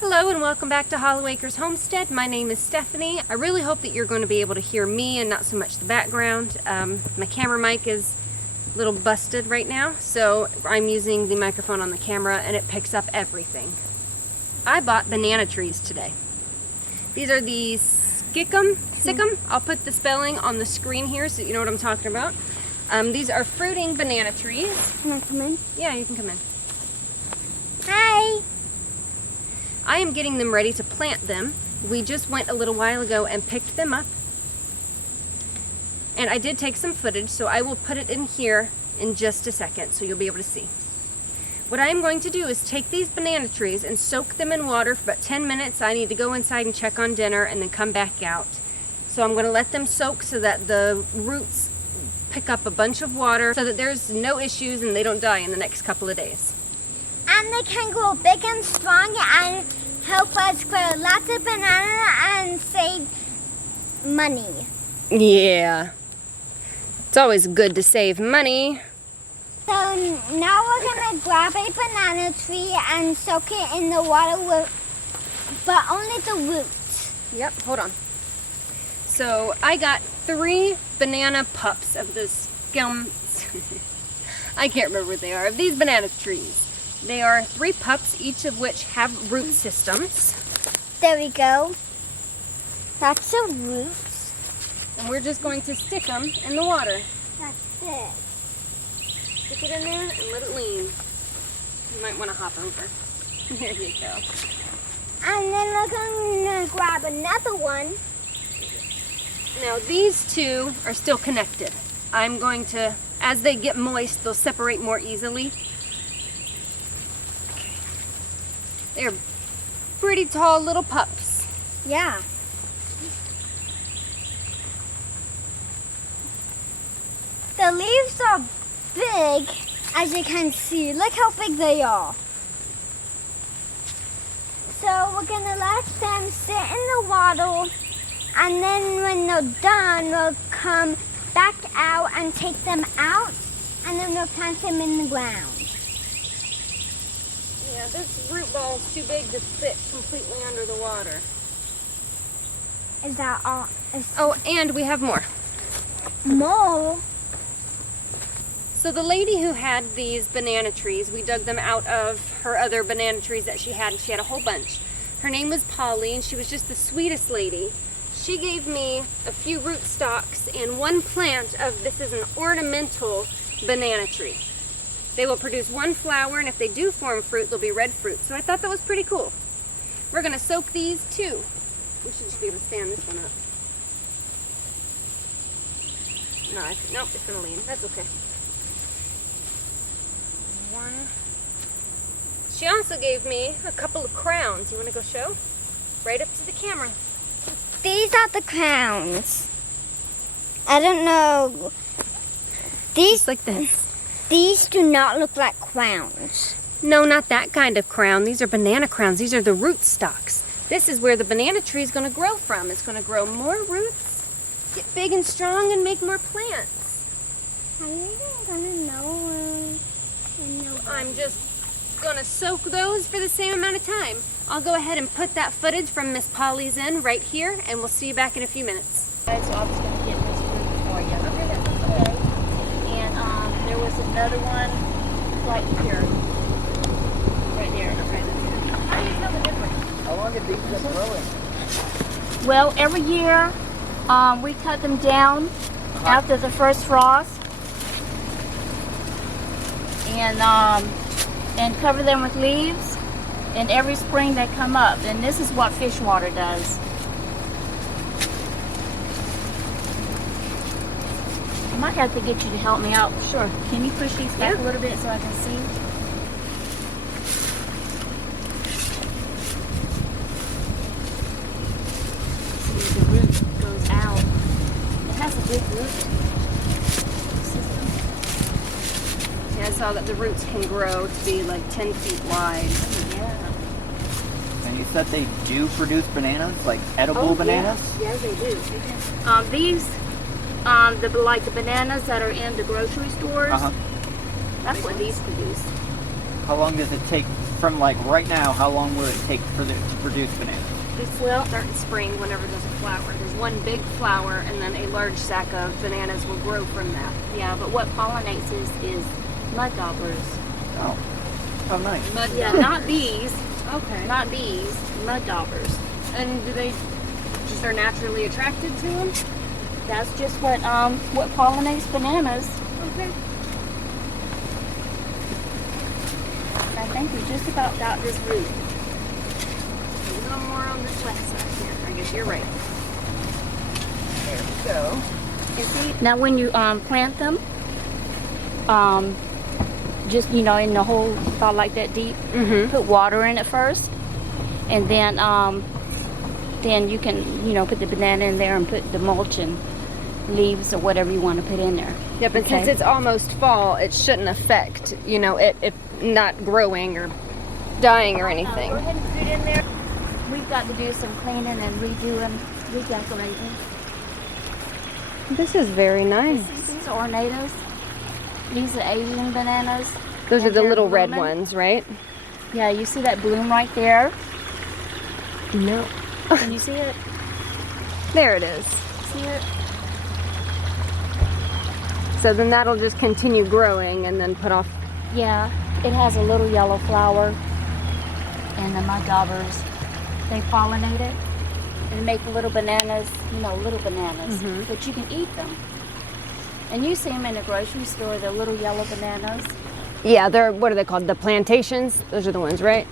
Hello and welcome back to Hollowacre's Homestead. My name is Stephanie. I really hope that you're going to be able to hear me and not so much the background. My camera mic is a little busted right now, so I'm using the microphone on the camera and it picks up everything. I bought banana trees today. These are the Sikkim. I'll put the spelling on the screen here so you know what I'm talking about. These are fruiting banana trees. Can I come in? Yeah, you can come in. Hi! I am getting them ready to plant them. We just went a little while ago and picked them up. And I did take some footage, so I will put it in here in just a second so you'll be able to see. What I am going to do is take these banana trees and soak them in water for about 10 minutes. I need to go inside and check on dinner and then come back out. So I'm going to let them soak so that the roots pick up a bunch of water so that there's no issues and they don't die in the next couple of days. And they can grow big and strong and help us grow lots of bananas and save money. Yeah. It's always good to save money. So now we're going to grab a banana tree and soak it in the water, but only the roots. Yep, hold on. So I got 3 Banana Pups of this I can't remember what they are, of these banana trees. They are 3 pups, each of which have root systems. There we go. That's the roots. And we're just going to stick them in the water. That's it. Stick it in there and let it lean. You might want to hop over. There you go. And then we're going to grab another one. Now these 2 are still connected. I'm going to, as they get moist, they'll separate more easily. They're pretty tall little pups. Yeah. The leaves are big, as you can see. Look how big they are. So we're going to let them sit in the water, and then when they're done, we'll come back out and take them out, and then we'll plant them in the ground. Yeah, this root ball is too big to fit completely under the water. Is that all? Oh, and we have more. More? So the lady who had these banana trees, we dug them out of her other banana trees that she had, and she had a whole bunch. Her name was Polly, and she was just the sweetest lady. She gave me a few root stalks and 1 plant of, this is an ornamental banana tree. They will produce 1 flower, and if they do form fruit, they'll be red fruit. So I thought that was pretty cool. We're going to soak these too. We should just be able to stand this one up. No, nope, it's going to lean. That's okay. 1. She also gave me a couple of crowns. You want to go show? Right up to the camera. These are the crowns. I don't know. Just like this. These do not look like crowns. No, not that kind of crown. These are banana crowns. These are the root stalks. This is where the banana tree is going to grow from. It's going to grow more roots, get big and strong, and make more plants. How are you going to know? I'm just going to soak those for the same amount of time. I'll go ahead and put that footage from Miss Polly's in right here, and we'll see you back in a few minutes. So I was going to get this fruit for you. Okay, that's okay. And there was another one right here. Right there. Okay, that's good. How do you tell the difference? How long have these been growing? Well, every year we cut them down after the first frost. And cover them with leaves. And every spring they come up. And this is what fish water does. I might have to get you to help me out. Sure. Can you push these back a little bit so I can see? See, the root goes out. It has a big root system. Yeah, I saw that the roots can grow to be like 10 feet wide. Oh, yeah. And you said they do produce bananas, like edible bananas? Yeah, they do. These, like the bananas that are in the grocery stores, that's what these produce. How long does it take from like right now, how long will it take for to produce bananas? Well, start in spring whenever there's a flower. There's one big flower, and then a large sack of bananas will grow from that. Yeah, but what pollinates is mud daubers. Oh, oh, nice. Mud Yeah, daubers. not bees. Okay. Not bees. Mud daubers. And do they just are naturally attracted to them? That's just what pollinates bananas. Okay. I think we just about got this root. A little more on this left side here. I guess you're right. There we go. You see? Now when you plant them, just in the hole about like that deep, put water in it first, and then you can put the banana in there and put the mulch and leaves or whatever you want to put in there. Yep, and since it's almost fall, it shouldn't affect, it not growing or dying or anything. Go ahead and put it in there. We've got to do some cleaning and redoing, redecorating. This is very nice. These are ornatas. These are Asian bananas. Those are and the they're little red blooming. ones, right? Yeah, you see that bloom right there? No. Can you see it? There it is. See it? So then that'll just continue growing and then put off. Yeah, it has a little yellow flower, and the mud daubers, they pollinate it and make little bananas, but you can eat them. And you see them in the grocery store, they're little yellow bananas. Yeah, what are they called? The plantations? Those are the ones, right?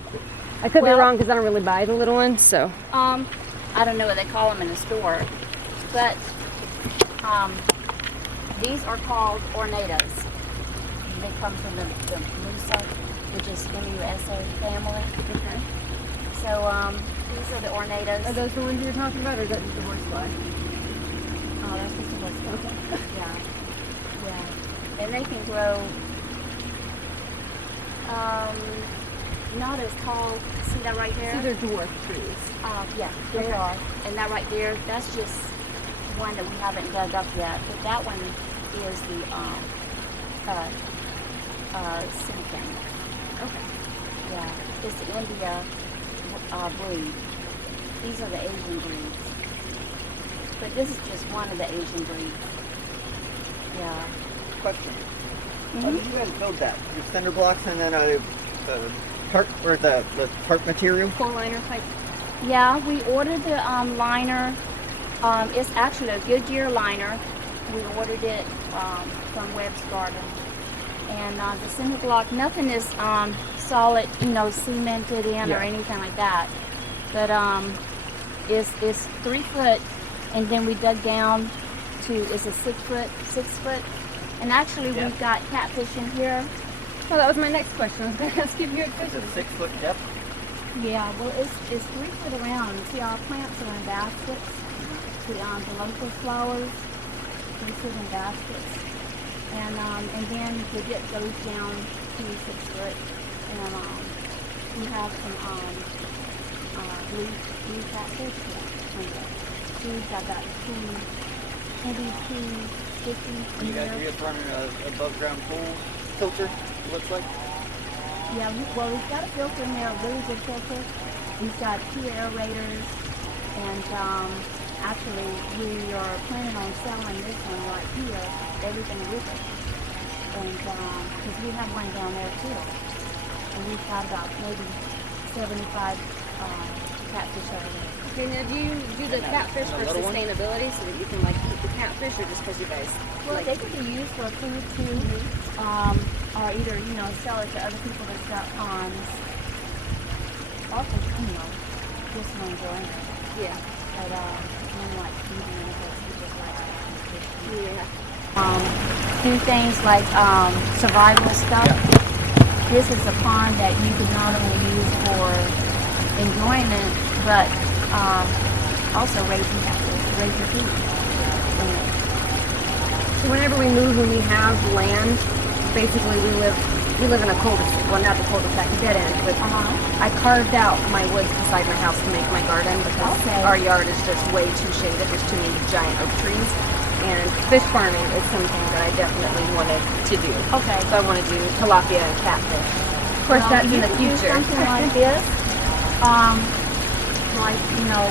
I could be Well- wrong because I don't really buy the little ones, so. I don't know what they call them in the store, but these are called ornatas. They come from the Musa, which is MUSA family. Okay. So these are the ornatas. Are those the ones you were talking about, or is that just the horsefly? Oh, that's just a horsefly. Okay. Yeah. And they can grow not as tall. See that right there? So they're dwarf trees. Yeah, they Okay. are. And that right there, that's just one that we haven't dug up yet. But that one is the Silicon. Okay. Yeah, it's the India breed. These are the Asian breeds. But this is just one of the Asian breeds. Yeah. Question. How did you guys build that? Your cinder blocks and then the tarp or the tarp material? Full liner pipe. Yeah, we ordered the liner. It's actually a Goodyear liner. We ordered it from Webb's Garden. And the cinder block, nothing is solid, cemented in or anything like that. But it's 3 foot, and then we dug down to, it's a 6 foot. And actually we've got catfish in here. Oh, that was my next question. I was going to ask you if you had Is fish. it 6 foot depth? Yeah, well, it's 3 foot around. See, our plants are in baskets. The locust flowers, 3 foot in baskets. And then the dip goes down to 6 foot. And we have some blue catfish. Seeds, I've got maybe 250 in You guys there. are just running an above ground pool filter, it looks like? Yeah, we've got a filter in there, a really good filter. We've got 2 aerators, and actually we are planning on selling this one right here, everything with it. And because we have one down there too. And we've got about maybe 75 catfish over there. Okay, now do you do the catfish for little one? sustainability so that you can keep the catfish, or just because you guys Well, they could be used for food too, or either sell it to other people that got ponds. Also, just for enjoying it. Yeah. But like feeding it or people like that. Yeah. Do things like survival stuff. This is a pond that you could not only use for enjoyment, but also raising food. So whenever we move and we have land, basically we live in a cul-de-sac. Well, not the cul-de-sac, a dead end, but I carved out my woods beside my house to make my garden because our yard is just way too shaded. There's too many giant oak trees. And fish farming is something that I definitely wanted to do. Okay. So I want to do tilapia and catfish. course, that's in You the could do future. something like this. Like, you know,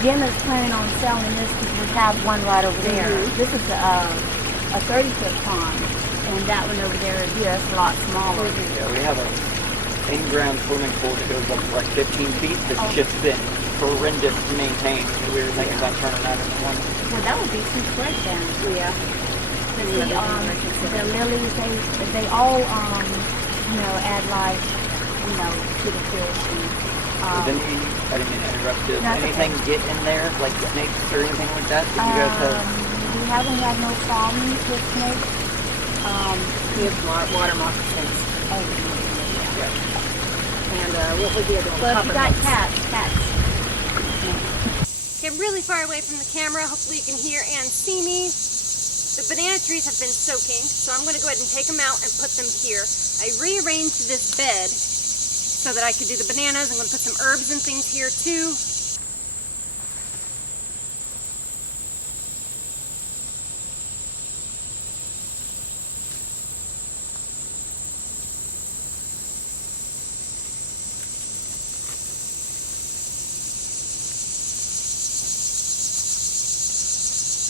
Jim is planning on selling this because we have one right over there. This is a 30-foot pond, and that one over there is just a lot smaller. Yeah, we have a in-ground swimming pool that goes up to like 15 feet. That's just been horrendous to maintain. We were thinking about turning that into one. Well, that would be too quick then. Yeah. The lilies, they all, you know, add life, you know, to the fish. And, Did I didn't mean to interrupt you. That's Anything get in there, like snakes or anything like that? That you guys have? we haven't had no problems with snakes. We have water moccasins. Oh, And what was the other one? well, if you got cats. Okay, I'm really far away from the camera. Hopefully you can hear and see me. The banana trees have been soaking, so I'm going to go ahead and take them out and put them here. I rearranged this bed so that I could do the bananas. I'm going to put some herbs and things here too.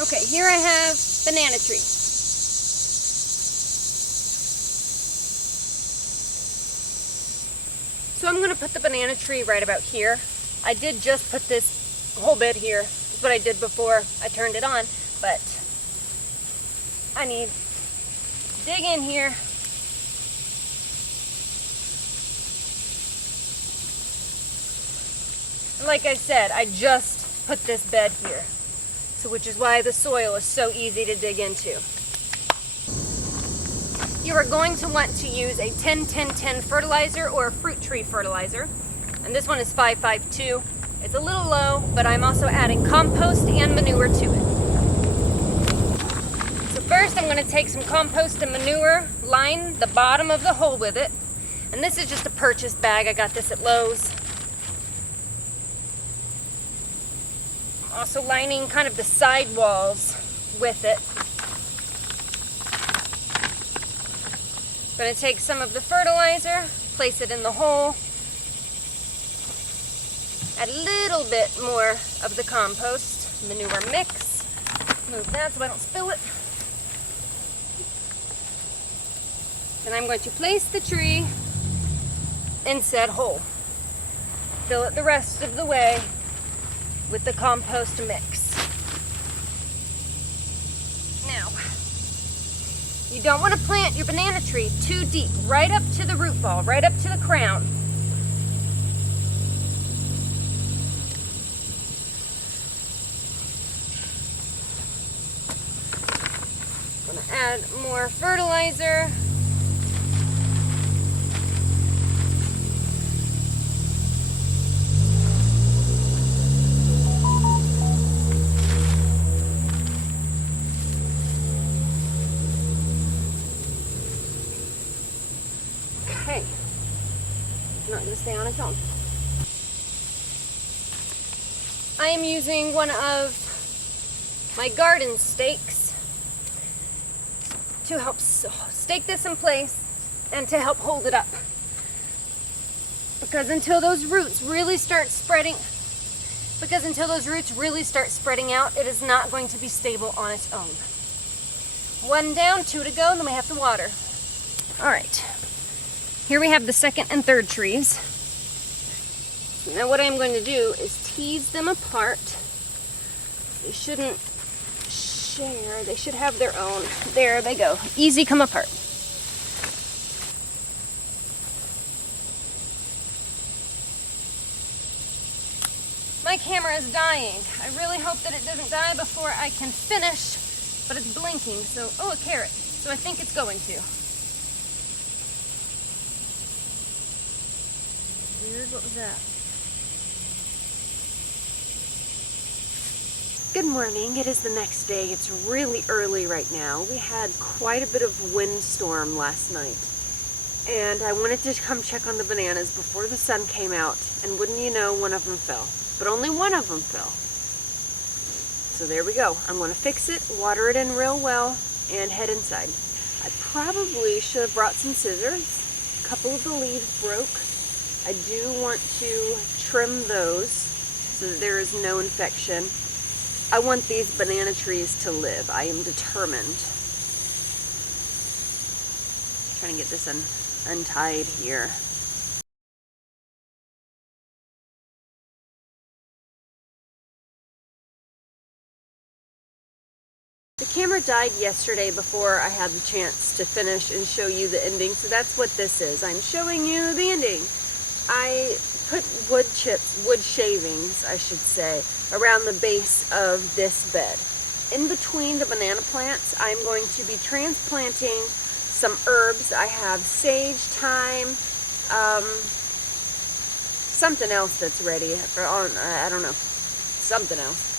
Okay, here I have banana tree. So I'm going to put the banana tree right about here. I did just put this whole bed here. That's what I did before I turned it on, but I need to dig in here. And like I said, I just put this bed here. So which is why the soil is so easy to dig into. You are going to want to use a 10-10-10 fertilizer or a fruit tree fertilizer. And this one is 552. It's a little low, but I'm also adding compost and manure to it. So first I'm going to take some compost and manure, line the bottom of the hole with it. And this is just a purchased bag. I got this at Lowe's. Also lining kind of the side walls with it. I'm going to take some of the fertilizer, place it in the hole, add a little bit more of the compost, manure mix, move that so I don't spill it. Then I'm going to place the tree in said hole. Fill it the rest of the way with the compost mix. Now, you don't want to plant your banana tree too deep, right up to the root ball, right up to the crown. I'm going to add more fertilizer. Okay, it's not going to stay on its own. I am using one of my garden stakes to help stake this in place and to help hold it up. Because until those roots really start spreading out, it is not going to be stable on its own. One down, two to go, and then we have to water. All right. Here we have the second and third trees. Now what I'm going to do is tease them apart. They shouldn't share. They should have their own. There they go. Easy come apart. My camera is dying. I really hope that it doesn't die before I can finish, but it's blinking. So, oh, a carrot. So I think it's going to. Weird, what was that? Good morning, it is the next day. It's really early right now. We had quite a bit of windstorm last night. And I wanted to come check on the bananas before the sun came out. And wouldn't you know, one of them fell. But only one of them fell. So there we go. I'm going to fix it, water it in real well, and head inside. I probably should have brought some scissors. A couple of the leaves broke. I do want to trim those so that there is no infection. I want these banana trees to live. I am determined. Trying to get this untied here. The camera died yesterday before I had the chance to finish and show you the ending, so that's what this is. I'm showing you the ending. I put wood shavings, I should say, around the base of this bed. In between the banana plants, I'm going to be transplanting some herbs. I have sage, thyme, something else that's ready. I don't know, something else.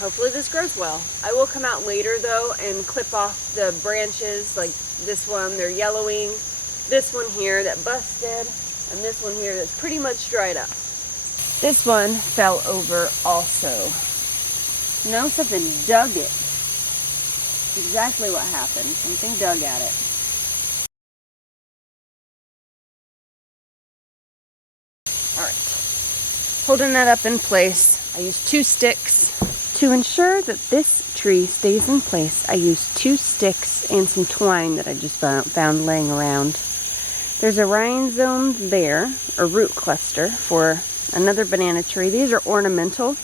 Hopefully this grows well. I will come out later though and clip off the branches, like this one, they're yellowing. This one here that busted, and this one here that's pretty much dried up. This one fell over also. No, something dug it. Exactly what happened. Something dug at it. Alright. Holding that up in place, I used 2 sticks. To ensure that this tree stays in place, I used 2 sticks and some twine that I just found laying around. There's a rhizome there, a root cluster for another banana tree. These are ornamental.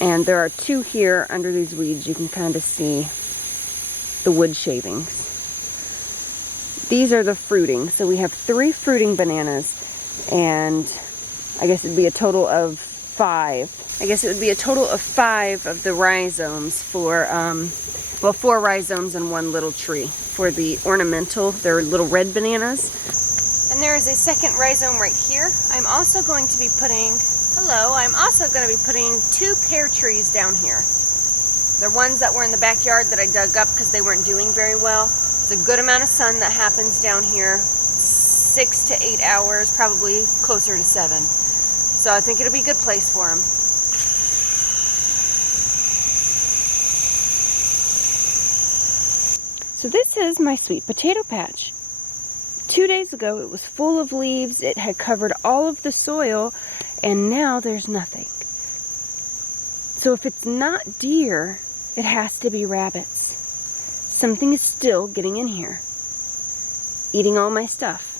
And there are 2 here under these weeds. You can kind of see the wood shavings. These are the fruiting. So we have 3 fruiting bananas, and I guess it'd be a total of 5. I guess it would be a total of 5 of the rhizomes for, well, 4 rhizomes and 1 little tree for the ornamental. They're little red bananas. And there is a second rhizome right here. I'm also going to be putting 2 pear trees down here. They're ones that were in the backyard that I dug up because they weren't doing very well. It's a good amount of sun that happens down here. 6 to 8 hours, probably closer to 7. So I think it'll be a good place for them. So this is my sweet potato patch. 2 days ago it was full of leaves, it had covered all of the soil, and now there's nothing. So if it's not deer, it has to be rabbits. Something is still getting in here, eating all my stuff.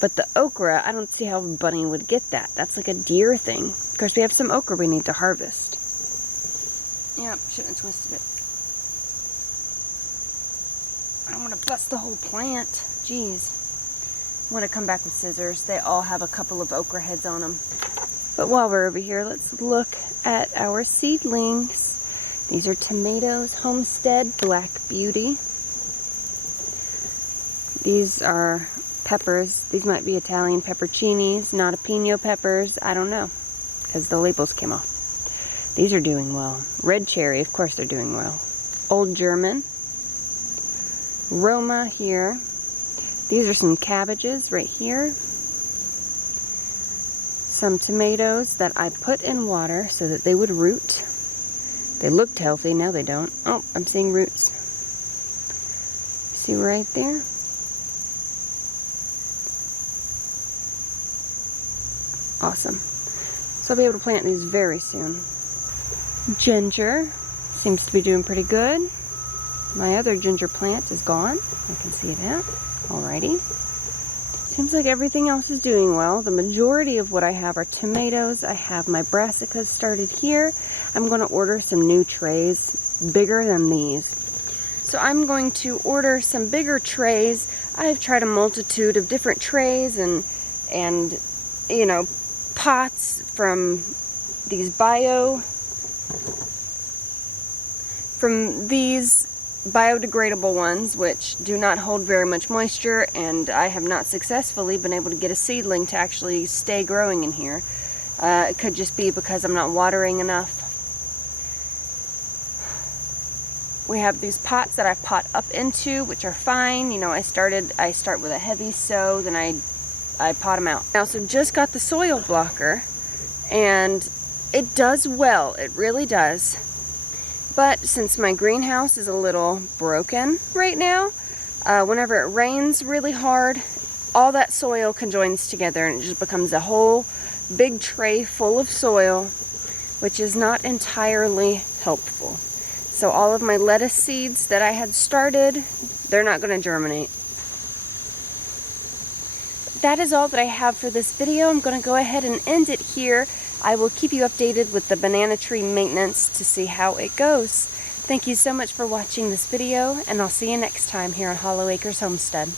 But the okra, I don't see how a bunny would get that. That's like a deer thing. Of course, we have some okra we need to harvest. Yep, shouldn't have twisted it. I don't want to bust the whole plant. Jeez. I want to come back with scissors. They all have a couple of okra heads on them. But while we're over here, let's look at our seedlings. These are tomatoes, Homestead, Black Beauty. These are peppers. These might be Italian pepperoncinis, not jalapeno peppers. I don't know, because the labels came off. These are doing well. Red cherry, of course they're doing well. Old German. Roma here. These are some cabbages right here. Some tomatoes that I put in water so that they would root. They looked healthy, now they don't. Oh, I'm seeing roots. See right there? Awesome. So I'll be able to plant these very soon. Ginger seems to be doing pretty good. My other ginger plant is gone. I can see that. Alrighty. Seems like everything else is doing well. The majority of what I have are tomatoes. I have my brassicas started here. I'm going to order some new trays bigger than these. So I'm going to order some bigger trays. I've tried a multitude of different trays and you know, pots from these biodegradable ones, which do not hold very much moisture, and I have not successfully been able to get a seedling to actually stay growing in here. It could just be because I'm not watering enough. We have these pots that I pot up into, which are fine. You know, I start with a heavy sow, then I pot them out. I also just got the soil blocker, and it does well. It really does. But since my greenhouse is a little broken right now, whenever it rains really hard, all that soil conjoins together and it just becomes a whole big tray full of soil, which is not entirely helpful. So all of my lettuce seeds that I had started, they're not going to germinate. That is all that I have for this video. I'm going to go ahead and end it here. I will keep you updated with the banana tree maintenance to see how it goes. Thank you so much for watching this video, and I'll see you next time here on Hollow Acres Homestead.